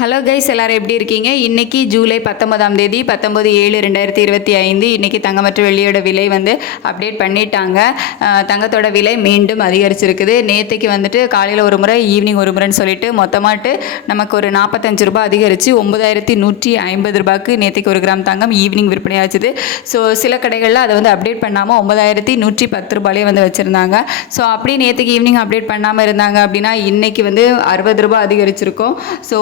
Hello guys, எல்லாரும் எப்படி இருக்கீங்க? இன்னைக்கு ஜூலை 19ஆம் தேதி 19/7/2025. இன்னைக்கு தங்கம் மற்றும் வெள்ளியோட விலை வந்து அப்டேட் பண்ணிட்டாங்க. தங்கத்தோட விலை மீண்டும் அதிகரிச்சிருக்குது. நேற்றுக்கு வந்துட்டு காலையில் ஒரு முறை, ஈவினிங் ஒரு முறைன்னு சொல்லிட்டு மொத்தமாட்டு நமக்கு ஒரு 45 ரூபாய் அதிகரித்து 9150 ரூபாய்க்கு நேற்றுக்கு ஒரு கிராம் தங்கம் ஈவினிங் விற்பனை ஆச்சுது. ஸோ சில கடைகளில் அதை வந்து அப்டேட் பண்ணாமல் 9110 ரூபாயிலே வந்து வச்சுருந்தாங்க. ஸோ அப்படியே நேற்றுக்கு ஈவினிங் அப்டேட் பண்ணாமல் இருந்தாங்க அப்படின்னா இன்றைக்கி வந்து 60 ரூபாய் அதிகரிச்சிருக்கும். ஸோ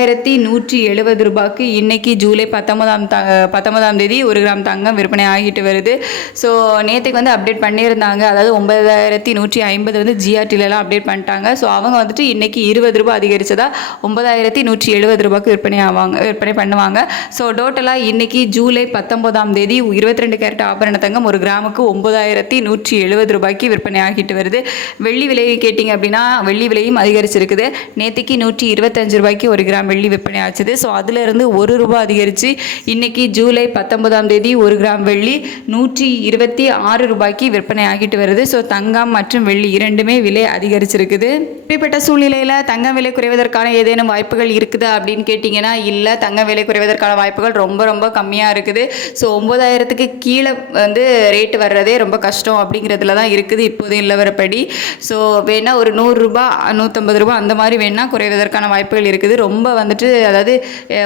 9170 ரூபாய்க்கு இன்னைக்கு ஜூலை 19ஆம் தேதி ஒரு கிராம் தங்கம் விற்பனை ஆகிட்டு வருது. ஸோ நேற்றுக்கு வந்து அப்டேட் பண்ணியிருந்தாங்க. அதாவது 9150 வந்து ஜிஆர்டிலலாம் அப்டேட் பண்ணிட்டாங்க. ஸோ அவங்க வந்துட்டு இன்னைக்கு 20 ரூபாய் அதிகரித்ததா 9170 ரூபாய்க்கு விற்பனை பண்ணுவாங்க. ஸோ டோட்டலாக இன்னைக்கு ஜூலை 19ஆம் தேதி 22 கேரட் ஆபரண தங்கம் ஒரு கிராமுக்கு 9170 ரூபாய்க்கு விற்பனை ஆகிட்டு வருது. வெள்ளி விலையை கேட்டிங்க அப்படின்னா வெள்ளி விலையும் அதிகரிச்சிருக்குது. நேற்றுக்கு 125 ரூபாய்க்கு ஒரு கிராம் வெள்ளி விற்பனை ஆச்சுது. ஸோ அதிலிருந்து 1 ரூபாய் அதிகரித்து இன்னைக்கு ஜூலை 19ஆம் தேதி ஒரு கிராம் வெள்ளி 126 ரூபாய்க்கு விற்பனை ஆகிட்டு வருது. ஸோ தங்கம் மற்றும் வெள்ளி இரண்டுமே விலை அதிகரிச்சிருக்குது. இப்படிப்பட்ட சூழ்நிலையில் தங்கம் விலை குறைவதற்கான ஏதேனும் வாய்ப்புகள் இருக்குதா அப்படின்னு கேட்டிங்கன்னா இல்லை. தங்கம் விலை குறைவதற்கான வாய்ப்புகள் ரொம்ப ரொம்ப கம்மியாக இருக்குது. ஸோ 9000க்கு கீழே வந்து ரேட்டு வர்றதே ரொம்ப கஷ்டம் அப்படிங்கிறதுல தான் இருக்குது இப்போதைய நிலவரப்படி. ஸோ வேணால் ஒரு 100 ரூபாய் 150 ரூபாய் அந்த மாதிரி வேணால் குறைவதற்கான வாய்ப்புகள் இருக்குது. ரொம்ப வந்துட்டு அதாவது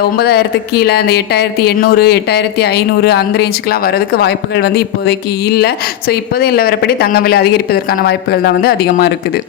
9000க்கு கீழே அந்த 8800 8500 அந்த ரேஞ்சுக்கெலாம் வரதுக்கு வாய்ப்புகள் வந்து இப்போதைக்கு இல்லை. ஸோ இப்போதைய நிலவரப்படி தங்கம் விலை அதிகரிப்பதற்கான வாய்ப்புகள் தான் வந்து அதிகமாக இருக்குது.